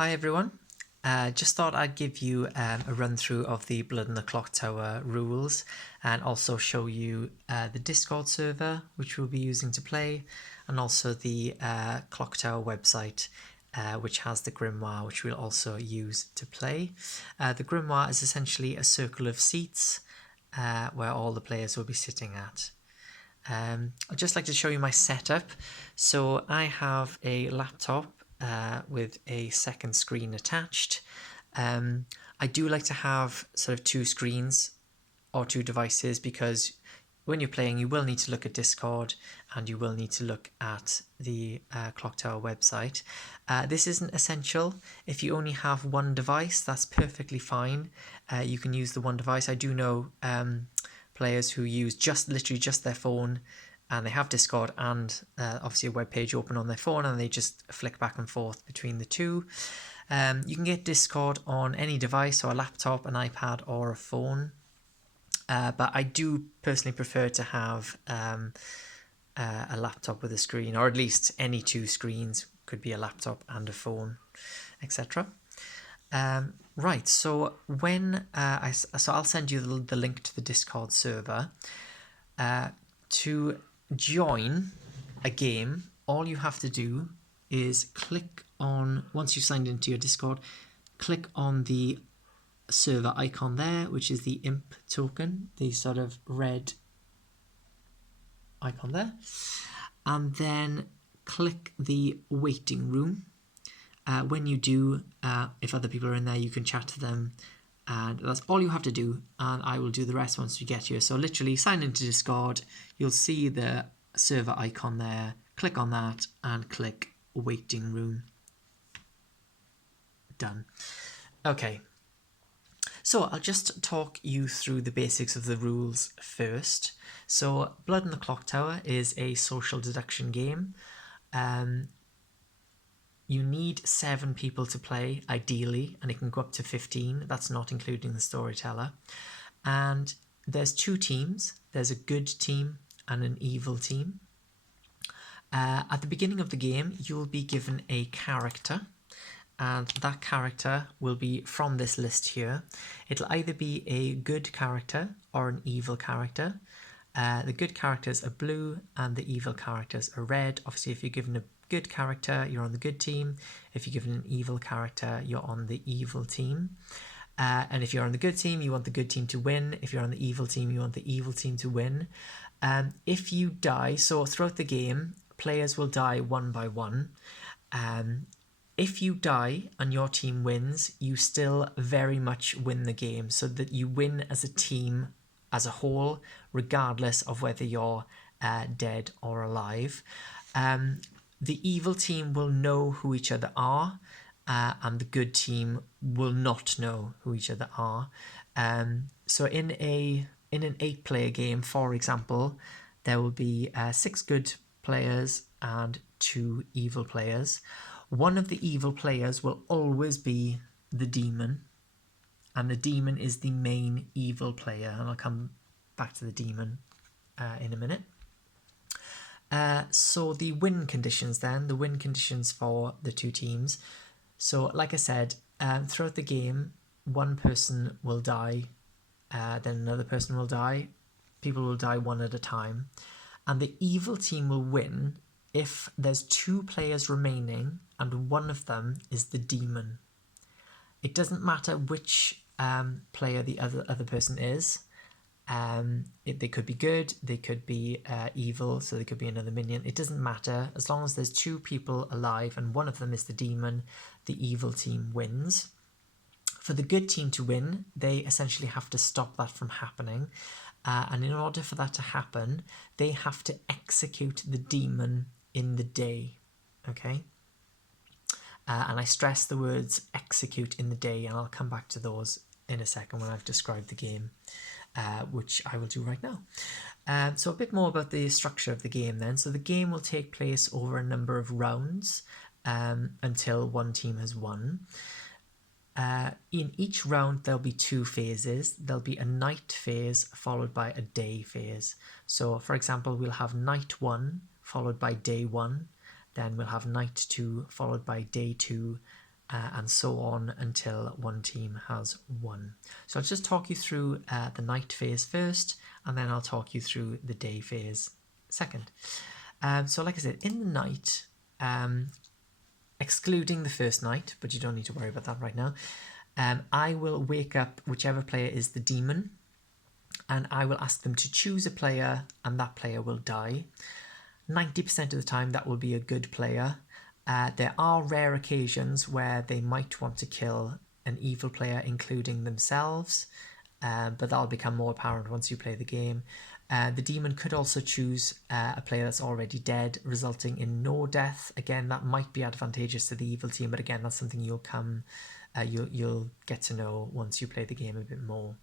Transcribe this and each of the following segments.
Hi everyone. Just thought I'd give you a run through of the Blood in the Clock Tower rules and also show you the Discord server which we'll be using to play, and also the Clock Tower website which has the grimoire which we'll also use to play. The grimoire is essentially a circle of seats where all the players will be sitting at. I'd just like to show you my setup. So I have a laptop with a second screen attached. I do like to have sort of two screens or two devices because when you're playing you will need to look at Discord and you will need to look at the Clock Tower website. This isn't essential. If you only have one device, that's perfectly fine. You can use the one device. I do know players who use literally just their phone, and they have Discord and obviously a web page open on their phone, and they just flick back and forth between the two. You can get Discord on any device, or a laptop, an iPad, or a phone. But I do personally prefer to have a laptop with a screen, or at least any two screens. Could be a laptop and a phone, etc. Right, so when I'll send you the link to the Discord server. To join a game, all you have to do is click on, once you've signed into your Discord, click on the server icon there, which is the imp token, the sort of red icon there, and then click the waiting room. When you do, if other people are in there, you can chat to them, and that's all you have to do, and I will do the rest once you get here. So literally sign into Discord, you'll see the server icon there, click on that and click waiting room. Done. Okay, so I'll just talk you through the basics of the rules first. So Blood in the Clock Tower is a social deduction game. You need 7 people to play, ideally, and it can go up to 15. That's not including the storyteller. And there's 2 teams. There's a good team and an evil team. At the beginning of the game, you'll be given a character, and that character will be from this list here. It'll either be a good character or an evil character. The good characters are blue and the evil characters are red. Obviously, if you're given a good character, you're on the good team. If you're given an evil character, you're on the evil team. And if you're on the good team, you want the good team to win. If you're on the evil team, you want the evil team to win. If you die, so throughout the game, players will die one by one. If you die and your team wins, you still very much win the game, so that you win as a team as a whole, regardless of whether you're dead or alive. The evil team will know who each other are, and the good team will not know who each other are. So in an 8-player game, for example, there will be 6 good players and 2 evil players. One of the evil players will always be the demon, and the demon is the main evil player, and I'll come back to the demon in a minute. So the win conditions then, the win conditions for the 2 teams. So like I said, throughout the game, one person will die, then another person will die. People will die one at a time. And the evil team will win if there's 2 players remaining and one of them is the demon. It doesn't matter which player the other person is. They could be good, they could be evil, so they could be another minion. It doesn't matter. As long as there's 2 people alive and one of them is the demon, the evil team wins. For the good team to win, they essentially have to stop that from happening. And in order for that to happen, they have to execute the demon in the day. Okay? And I stress the words execute in the day, and I'll come back to those in a second when I've described the game, which I will do right now. So a bit more about the structure of the game then. So the game will take place over a number of rounds until one team has won. In each round there'll be 2 phases. There'll be a night phase followed by a day phase. So for example, we'll have night 1 followed by day 1. Then we'll have night 2 followed by day 2, and so on until one team has won. So I'll just talk you through the night phase first, and then I'll talk you through the day phase second. So like I said, in the night, excluding the first night, but you don't need to worry about that right now, I will wake up whichever player is the demon, and I will ask them to choose a player, and that player will die. 90% of the time that will be a good player. There are rare occasions where they might want to kill an evil player, including themselves, but that'll become more apparent once you play the game. The demon could also choose a player that's already dead, resulting in no death. Again, that might be advantageous to the evil team, but again, that's something you'll get to know once you play the game a bit more.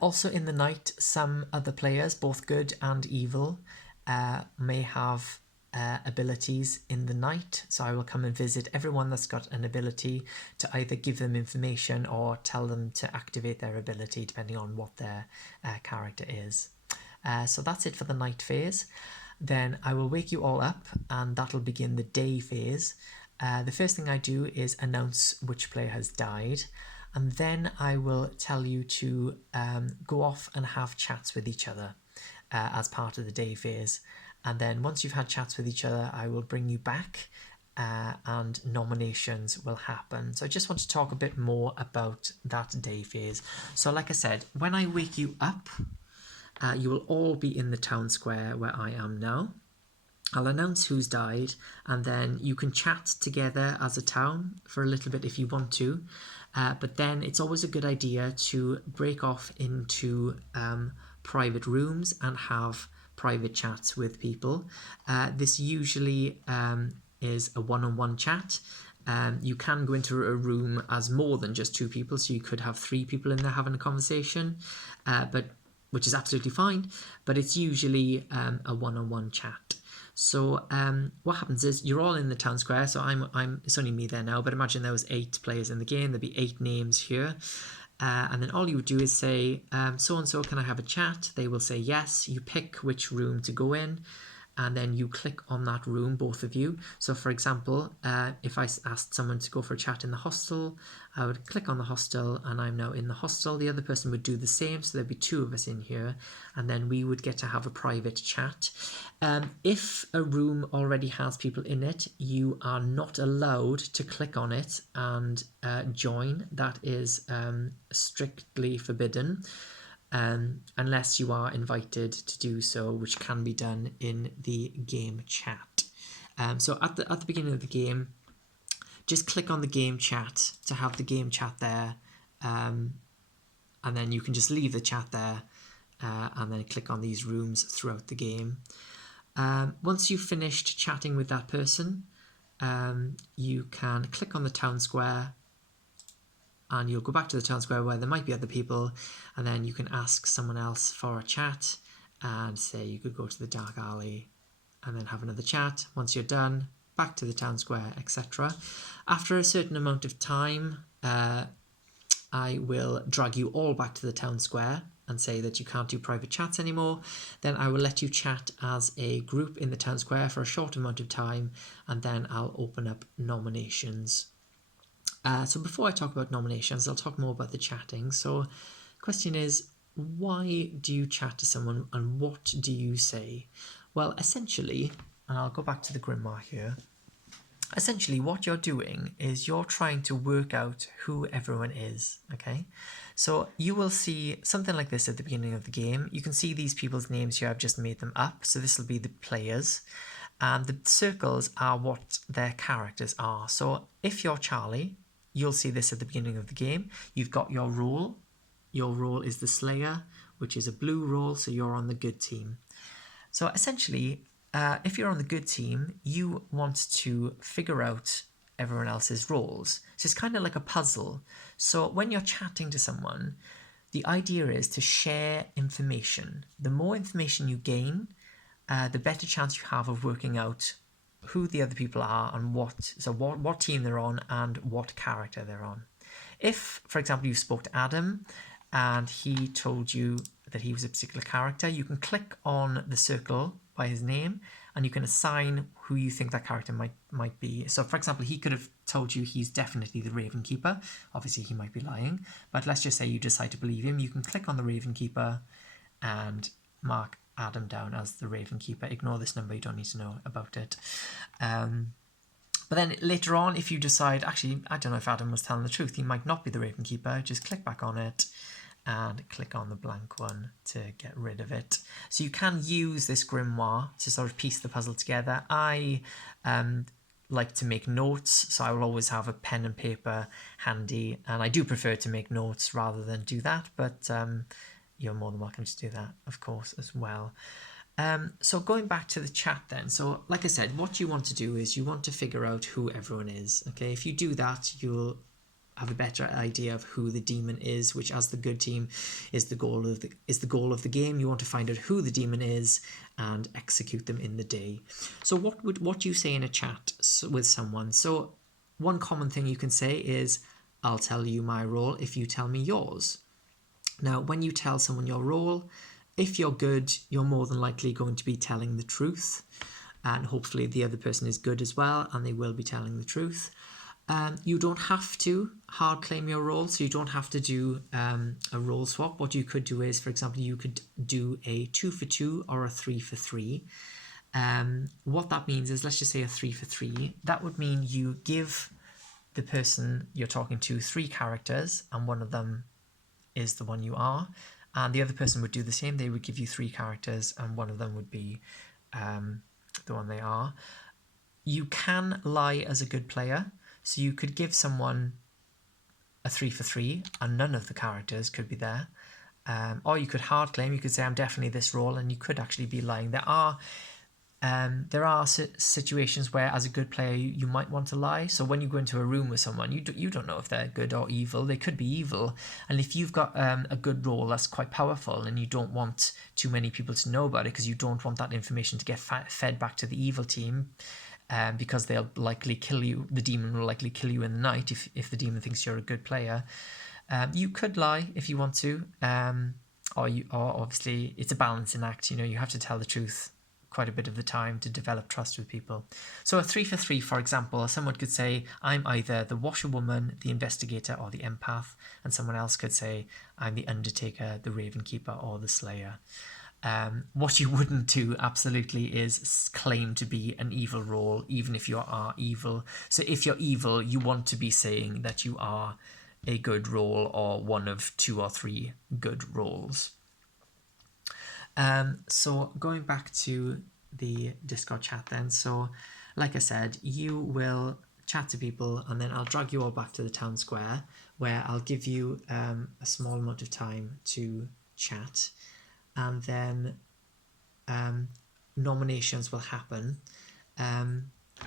Also in the night, some other players, both good and evil, may have abilities in the night. So I will come and visit everyone that's got an ability to either give them information or tell them to activate their ability, depending on what their character is. So that's it for the night phase. Then I will wake you all up, and that'll begin the day phase. The first thing I do is announce which player has died, and then I will tell you to go off and have chats with each other as part of the day phase. And then once you've had chats with each other, I will bring you back and nominations will happen. So I just want to talk a bit more about that day phase. So like I said, when I wake you up, you will all be in the town square where I am now. I'll announce who's died, and then you can chat together as a town for a little bit if you want to. But then it's always a good idea to break off into private rooms and have private chats with people. This usually is a one-on-one chat. You can go into a room as more than just two people, so you could have three people in there having a conversation, which is absolutely fine, but it's usually a one-on-one chat. So what happens is you're all in the town square. So it's only me there now, but imagine there was 8 players in the game. There'd be 8 names here. And then all you would do is say, so-and-so, can I have a chat? They will say yes. You pick which room to go in, and then you click on that room, both of you. So for example, if I asked someone to go for a chat in the hostel, I would click on the hostel, and I'm now in the hostel. The other person would do the same, so there'd be 2 of us in here, and then we would get to have a private chat. If a room already has people in it, you are not allowed to click on it and join. That is strictly forbidden. Unless you are invited to do so, which can be done in the game chat. So at the beginning of the game, just click on the game chat to have the game chat there, and then you can just leave the chat there, and then click on these rooms throughout the game. Once you've finished chatting with that person, you can click on the town square, and you'll go back to the town square where there might be other people, and then you can ask someone else for a chat, and say you could go to the dark alley and then have another chat. Once you're done, back to the town square, etc. After a certain amount of time, I will drag you all back to the town square and say that you can't do private chats anymore. Then I will let you chat as a group in the town square for a short amount of time, and then I'll open up nominations. So before I talk about nominations, I'll talk more about the chatting. So the question is, why do you chat to someone, and what do you say? Well, essentially, and I'll go back to the grimoire here, essentially what you're doing is you're trying to work out who everyone is, okay? So you will see something like this at the beginning of the game. You can see these people's names here. I've just made them up. So this will be the players. And the circles are what their characters are. So if you're Charlie, you'll see this at the beginning of the game. You've got your role. Your role is the Slayer, which is a blue role, so you're on the good team. So essentially, if you're on the good team, you want to figure out everyone else's roles. So it's kind of like a puzzle. So when you're chatting to someone, the idea is to share information. The more information you gain, the better chance you have of working out who the other people are and what team they're on and what character they're on. If, for example, you spoke to Adam and he told you that he was a particular character, you can click on the circle by his name, and you can assign who you think that character might be. So for example, he could have told you he's definitely the Raven Keeper. Obviously he might be lying, but let's just say you decide to believe him. You can click on the Raven Keeper and mark Adam down as the Raven Keeper. Ignore this number, you don't need to know about it. But then later on, if you decide, actually, I don't know if Adam was telling the truth, he might not be the Raven Keeper, just click back on it and click on the blank one to get rid of it. So you can use this grimoire to sort of piece the puzzle together. I like to make notes, so I will always have a pen and paper handy, and I do prefer to make notes rather than do that, but you're more than welcome to do that, of course, as well. So going back to the chat then, so like I said, what you want to do is you want to figure out who everyone is. Okay, if you do that, you'll have a better idea of who the demon is, which as the good team is the goal of the game. You want to find out who the demon is and execute them in the day. So what do you say in a chat with someone? So one common thing you can say is, I'll tell you my role if you tell me yours. Now, when you tell someone your role, if you're good, you're more than likely going to be telling the truth, and hopefully the other person is good as well, and they will be telling the truth. You don't have to hard claim your role, so you don't have to do a role swap. What you could do is, for example, you could do a 2 for 2 or a 3 for 3. What that means is, let's just say a 3 for 3. That would mean you give the person you're talking to 3 characters, and one of them is the one you are. And the other person would do the same. They would give you 3 characters, and one of them would be the one they are. You can lie as a good player. So you could give someone a 3 for 3, and none of the characters could be there. Or you could hard claim. You could say, I'm definitely this role, and you could actually be lying. There are situations where, as a good player, you might want to lie. So when you go into a room with someone, you don't know if they're good or evil. They could be evil. And if you've got a good role that's quite powerful, and you don't want too many people to know about it because you don't want that information to get fed back to the evil team, because they'll likely kill you. The demon will likely kill you in the night if the demon thinks you're a good player. You could lie if you want to, or obviously it's a balancing act. You have to tell the truth quite a bit of the time to develop trust with people. So a 3 for 3, for example, someone could say, I'm either the washerwoman, the investigator, or the empath, and someone else could say, I'm the undertaker, the raven keeper, or the slayer. What you wouldn't do, absolutely, is claim to be an evil role, even if you are evil. So if you're evil, you want to be saying that you are a good role or one of 2 or 3 good roles. So going back to the Discord chat then, so like I said, you will chat to people, and then I'll drag you all back to the town square, where I'll give you a small amount of time to chat, and then nominations will happen.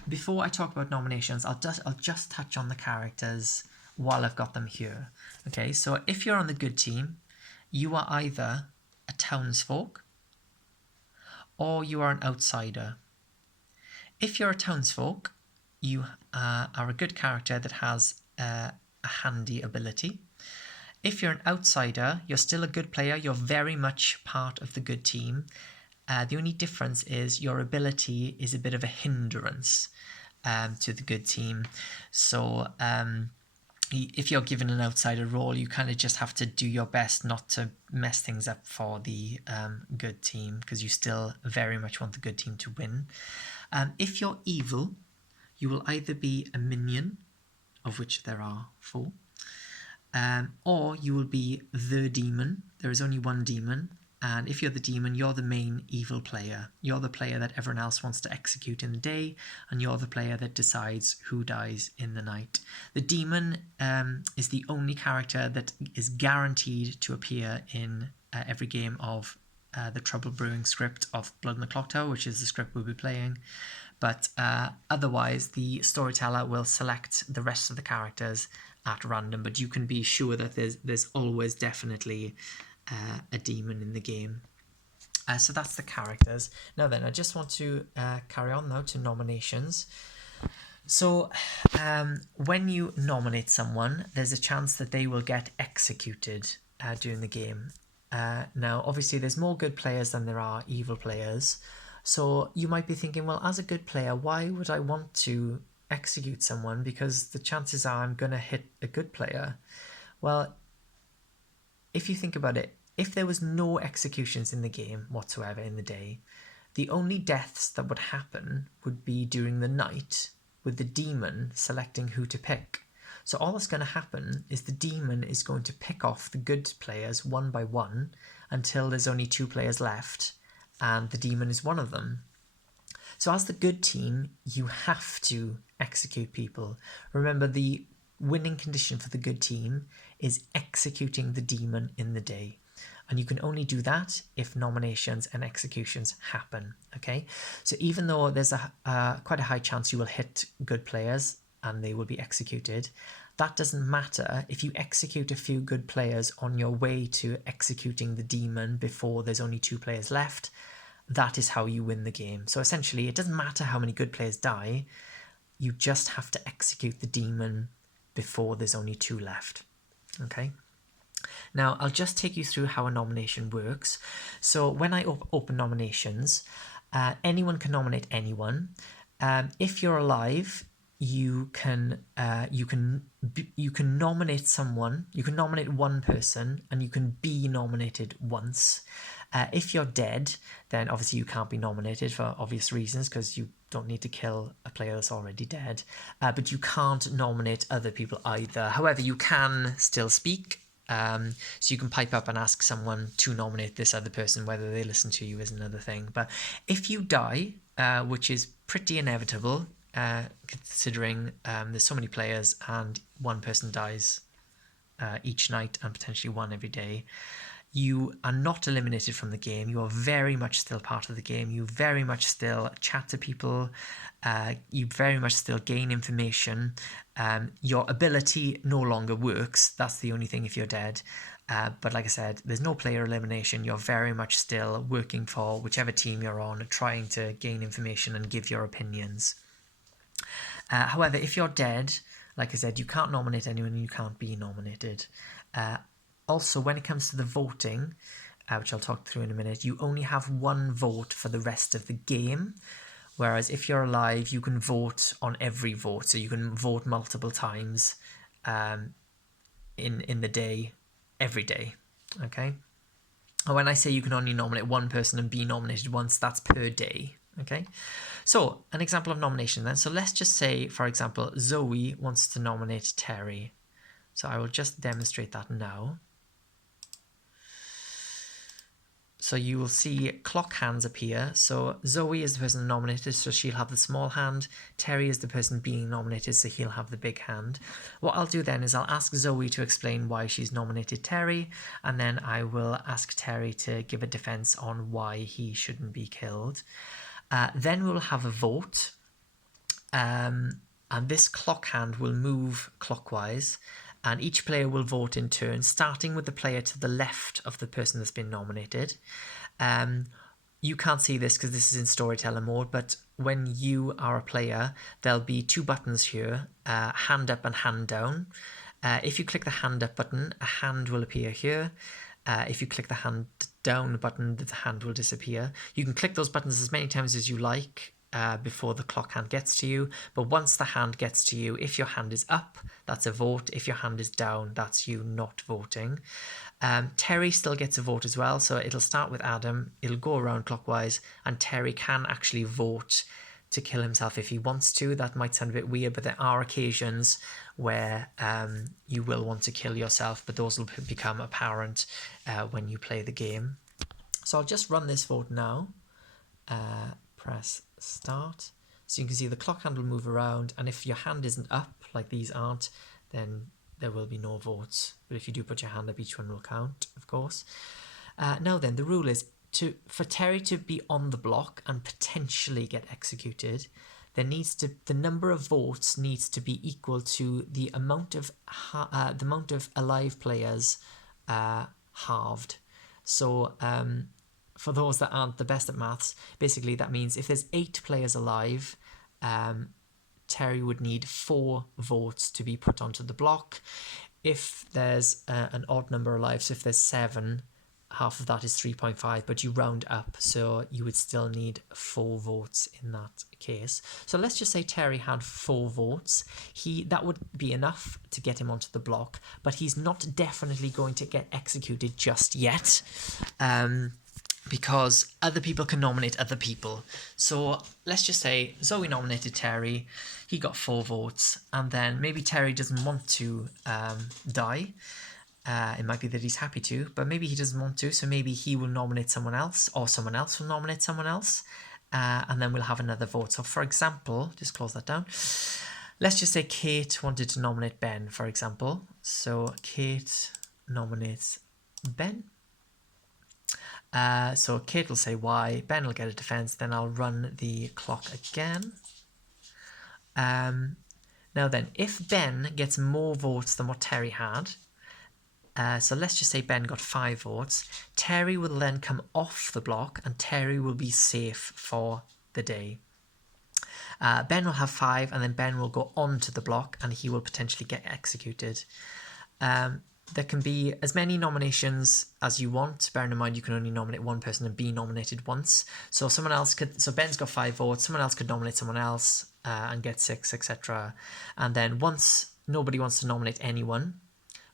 Before I talk about nominations, I'll just touch on the characters while I've got them here. Okay, so if you're on the good team, you are either a townsfolk or you are an outsider. If you're a townsfolk, you are a good character that has a handy ability. If you're an outsider, you're still a good player. You're very much part of the good team. The only difference is your ability is a bit of a hindrance to the good team. So if you're given an outsider role, you kind of just have to do your best not to mess things up for the good team, because you still very much want the good team to win. If you're evil, you will either be a minion, of which there are 4, or you will be the demon. There is only one demon, and if you're the demon, you're the main evil player. You're the player that everyone else wants to execute in the day, and you're the player that decides who dies in the night. The demon is the only character that is guaranteed to appear in every game of the Trouble Brewing script of Blood in the Clock Tower, which is the script we'll be playing. But otherwise, the storyteller will select the rest of the characters at random, but you can be sure that there's always definitely a demon in the game. So that's the characters. Now then, I just want to carry on now to nominations. So when you nominate someone, there's a chance that they will get executed during the game. Now, obviously, there's more good players than there are evil players. So you might be thinking, well, as a good player, why would I want to execute someone? Because the chances are I'm going to hit a good player. Well, if you think about it, if there was no executions in the game whatsoever in the day, the only deaths that would happen would be during the night, with the demon selecting who to pick. So all that's going to happen is the demon is going to pick off the good players one by one until there's only 2 players left, and the demon is one of them. So as the good team, you have to execute people. Remember, the winning condition for the good team is executing the demon in the day. And you can only do that if nominations and executions happen, okay? So even though there's quite a high chance you will hit good players and they will be executed, that doesn't matter if you execute a few good players on your way to executing the demon before there's only 2 players left. That is how you win the game. So essentially, it doesn't matter how many good players die, you just have to execute the demon before there's only 2 left, okay? Now, I'll just take you through how a nomination works. So when I open nominations, anyone can nominate anyone. If you're alive, you can nominate someone. You can nominate one person, and you can be nominated once. If you're dead, then obviously you can't be nominated for obvious reasons, because you don't need to kill a player that's already dead. But you can't nominate other people either. However, you can still speak. So you can pipe up and ask someone to nominate this other person. Whether they listen to you is another thing. But if you die, which is pretty inevitable, considering there's so many players and one person dies each night and potentially one every day, you are not eliminated from the game. You are very much still part of the game. You very much still chat to people. You very much still gain information. Your ability no longer works. That's the only thing if you're dead. But like I said, there's no player elimination. You're very much still working for whichever team you're on, trying to gain information and give your opinions. However, if you're dead, like I said, you can't nominate anyone and you can't be nominated. Also, when it comes to the voting, which I'll talk through in a minute, you only have 1 vote for the rest of the game. Whereas if you're alive, you can vote on every vote. So you can vote multiple times in the day, every day. Okay? And when I say you can only nominate one person and be nominated once, that's per day. Okay? So, an example of nomination then. So let's just say, for example, Zoe wants to nominate Terry. So I will just demonstrate that now. So you will see clock hands appear. So Zoe is the person nominated, so she'll have the small hand. Terry is the person being nominated, so he'll have the big hand. What I'll do then is I'll ask Zoe to explain why she's nominated Terry, and then I will ask Terry to give a defense on why he shouldn't be killed. Then we'll have a vote, and this clock hand will move clockwise, and each player will vote in turn, starting with the player to the left of the person that's been nominated. You can't see this because this is in storyteller mode, but when you are a player, there'll be 2 buttons here, hand up and hand down. If you click the hand up button, a hand will appear here. If you click the hand down button, the hand will disappear. You can click those buttons as many times as you like before the clock hand gets to you, but once the hand gets to you, if your hand is up, that's a vote. If your hand is down, that's you not voting. Terry still gets a vote as well, so it'll start with Adam, it'll go around clockwise, and Terry can actually vote to kill himself if he wants to. That might sound a bit weird, but there are occasions where you will want to kill yourself, but those will become apparent when you play the game. So I'll just run this vote now. Press start. So you can see the clock hand will move around, and if your hand isn't up, like these aren't, then there will be no votes. But if you do put your hand up, each one will count, of course. Now then, the rule is for Terry to be on the block and potentially get executed, the number of votes needs to be equal to the amount of alive players halved. So for those that aren't the best at maths, basically that means if there's 8 players alive, Terry would need 4 votes to be put onto the block. If there's an odd number alive, so if there's 7, half of that is 3.5, but you round up, so you would still need 4 votes in that case. So let's just say Terry had 4 votes. That would be enough to get him onto the block, but he's not definitely going to get executed just yet, because other people can nominate other people. So let's just say Zoe nominated Terry, he got 4 votes, and then maybe Terry doesn't want to die. It might be that he's happy to, but maybe he doesn't want to, so maybe he will nominate someone else, or someone else will nominate someone else, and then we'll have another vote. So for example, just close that down. Let's just say Kate wanted to nominate Ben, for example. So Kate nominates Ben. So Kate will say why, Ben will get a defense, then I'll run the clock again. Now then, if Ben gets more votes than what Terry had, so let's just say Ben got 5 votes. Terry will then come off the block and Terry will be safe for the day. Ben will have 5 and then Ben will go onto the block and he will potentially get executed. There can be as many nominations as you want. Bearing in mind you can only nominate one person and be nominated once. So someone else could, so Ben's got 5 votes, someone else could nominate someone else and get 6, etc. And then once nobody wants to nominate anyone,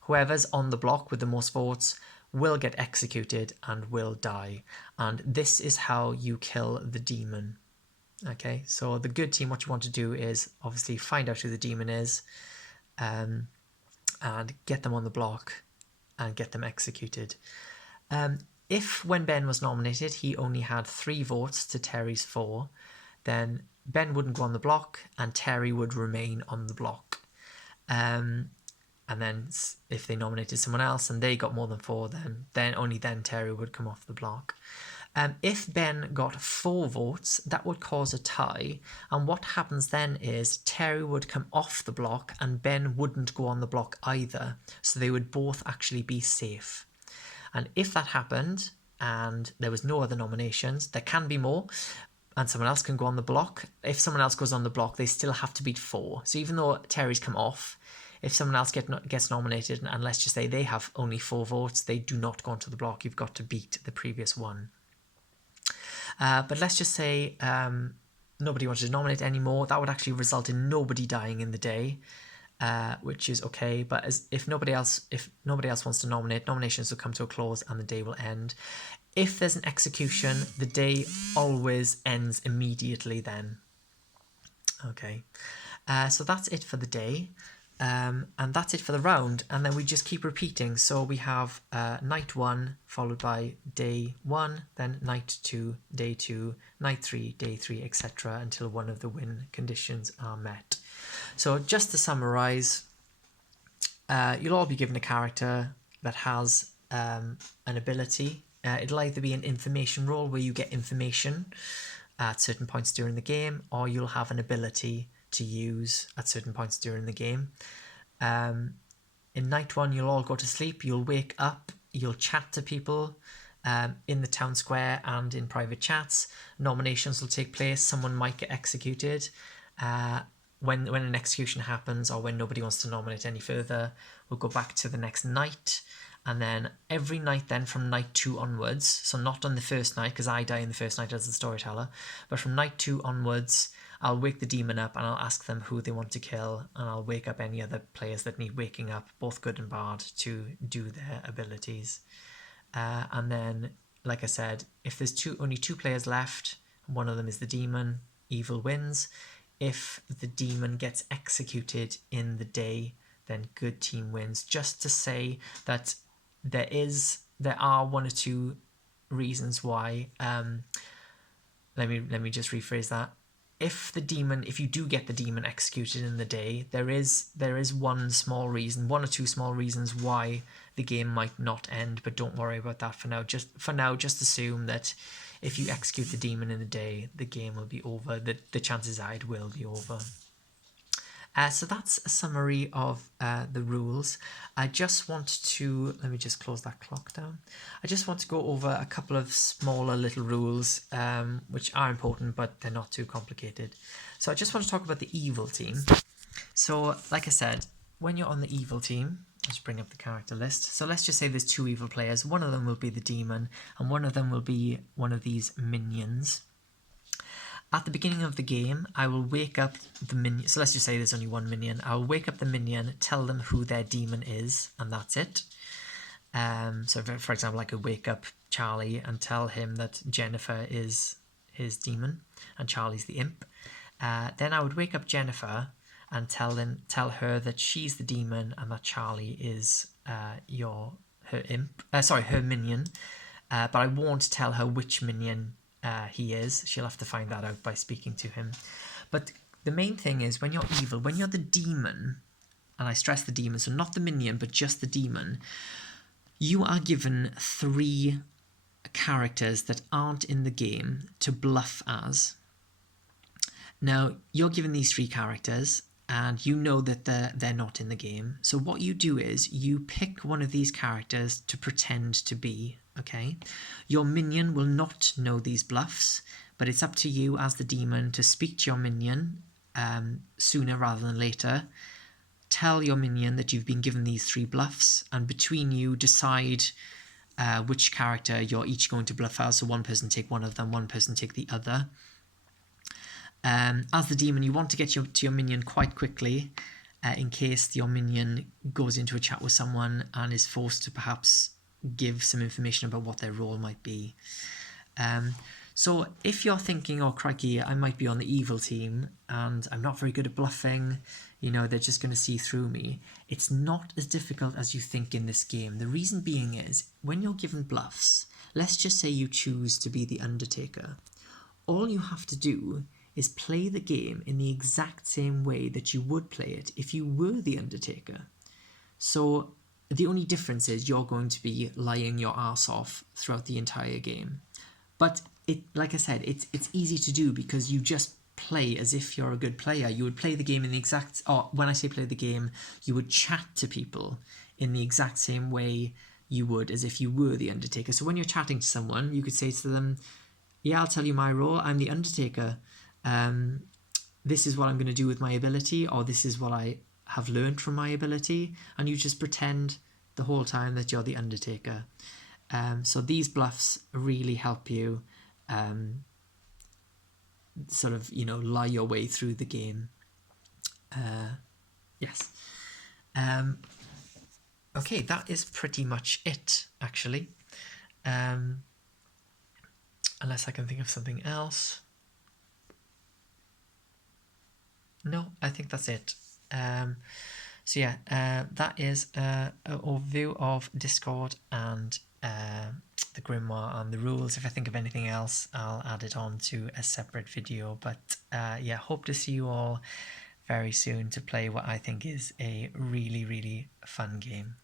whoever's on the block with the most votes will get executed and will die. And this is how you kill the demon. Okay, so the good team, what you want to do is obviously find out who the demon is and get them on the block and get them executed. If when Ben was nominated, he only had 3 votes to Terry's 4, then Ben wouldn't go on the block and Terry would remain on the block. And then if they nominated someone else and they got more than 4, then only then Terry would come off the block. If Ben got 4 votes, that would cause a tie. And what happens then is Terry would come off the block and Ben wouldn't go on the block either. So they would both actually be safe. And if that happened and there was no other nominations, there can be more, and someone else can go on the block. If someone else goes on the block, they still have to beat 4. So even though Terry's come off, if someone else gets nominated, and let's just say they have only 4 votes, they do not go onto the block. You've got to beat the previous one. But let's just say nobody wanted to nominate anymore. That would actually result in nobody dying in the day, which is okay. But if nobody else wants to nominate, nominations will come to a close and the day will end. If there's an execution, the day always ends immediately then. Okay, so that's it for the day. And that's it for the round, and then we just keep repeating. So we have night 1 followed by day 1, then night 2, day 2, night 3, day 3, etc. until one of the win conditions are met. So just to summarize, you'll all be given a character that has an ability. It'll either be an information role where you get information at certain points during the game, or you'll have an ability to use at certain points during the game. In night 1, you'll all go to sleep, you'll wake up, you'll chat to people in the town square and in private chats. Nominations will take place, someone might get executed. When an execution happens or when nobody wants to nominate any further, we'll go back to the next night. And then every night then from night 2 onwards, so not on the first night because I die in the first night as the storyteller, but from night 2 onwards, I'll wake the demon up and I'll ask them who they want to kill, and I'll wake up any other players that need waking up, both good and bad, to do their abilities. And then, like I said, if there's only 2 players left, one of them is the demon, evil wins. If the demon gets executed in the day, then good team wins. Just to say that there are 1 or 2 reasons why. Let me just rephrase that. If you do get the demon executed in the day, there is 1 small reason, 1 or 2 small reasons why the game might not end, but don't worry about that for now. Just assume that if you execute the demon in the day, the game will be over. The chances are it will be over. So that's a summary of the rules. I just want to, let me just close that clock down. I just want to go over a couple of smaller little rules, which are important, but they're not too complicated. So I just want to talk about the evil team. So like I said, when you're on the evil team, let's bring up the character list. So let's just say there's 2 evil players. One of them will be the demon, and one of them will be one of these minions. At the beginning of the game, I will wake up the minion. So let's just say there's only 1 minion. I'll wake up the minion, tell them who their demon is, and that's it. So for example, I could wake up Charlie and tell him that Jennifer is his demon and Charlie's the imp. Then I would wake up Jennifer and tell her that she's the demon and that Charlie is her minion. But I won't tell her which minion he is. She'll have to find that out by speaking to him. But the main thing is, when you're evil, when you're the demon, and I stress the demon, so not the minion, but just the demon, you are given 3 characters that aren't in the game to bluff as. Now, you're given these 3 characters, and you know that they're not in the game. So what you do is you pick one of these characters to pretend to be, okay? Your minion will not know these bluffs, but it's up to you as the demon to speak to your minion sooner rather than later. Tell your minion that you've been given these 3 bluffs, and between you decide which character you're each going to bluff as. So one person take one of them, one person take the other. As the demon, you want to get to your minion quite quickly in case your minion goes into a chat with someone and is forced to perhaps give some information about what their role might be. So if you're thinking, oh crikey, I might be on the evil team and I'm not very good at bluffing, you know, they're just going to see through me. It's not as difficult as you think in this game. The reason being is, when you're given bluffs, let's just say you choose to be the Undertaker. All you have to do is play the game in the exact same way that you would play it if you were the Undertaker. So the only difference is you're going to be lying your arse off throughout the entire game. But like I said, it's easy to do because you just play as if you're a good player. You would play the game in the exact, or when I say play the game, you would chat to people in the exact same way you would as if you were the Undertaker. So when you're chatting to someone, you could say to them, yeah, I'll tell you my role, I'm the Undertaker. This is what I'm going to do with my ability, or this is what I have learned from my ability, and you just pretend the whole time that you're the Undertaker. So these bluffs really help you sort of, you know, lie your way through the game. Yes. Okay, that is pretty much it, actually. Unless I can think of something else. No, I think that's it. So yeah, that is an overview of Discord and the Grimoire and the rules. If I think of anything else, I'll add it on to a separate video. But yeah, hope to see you all very soon to play what I think is a really, really fun game.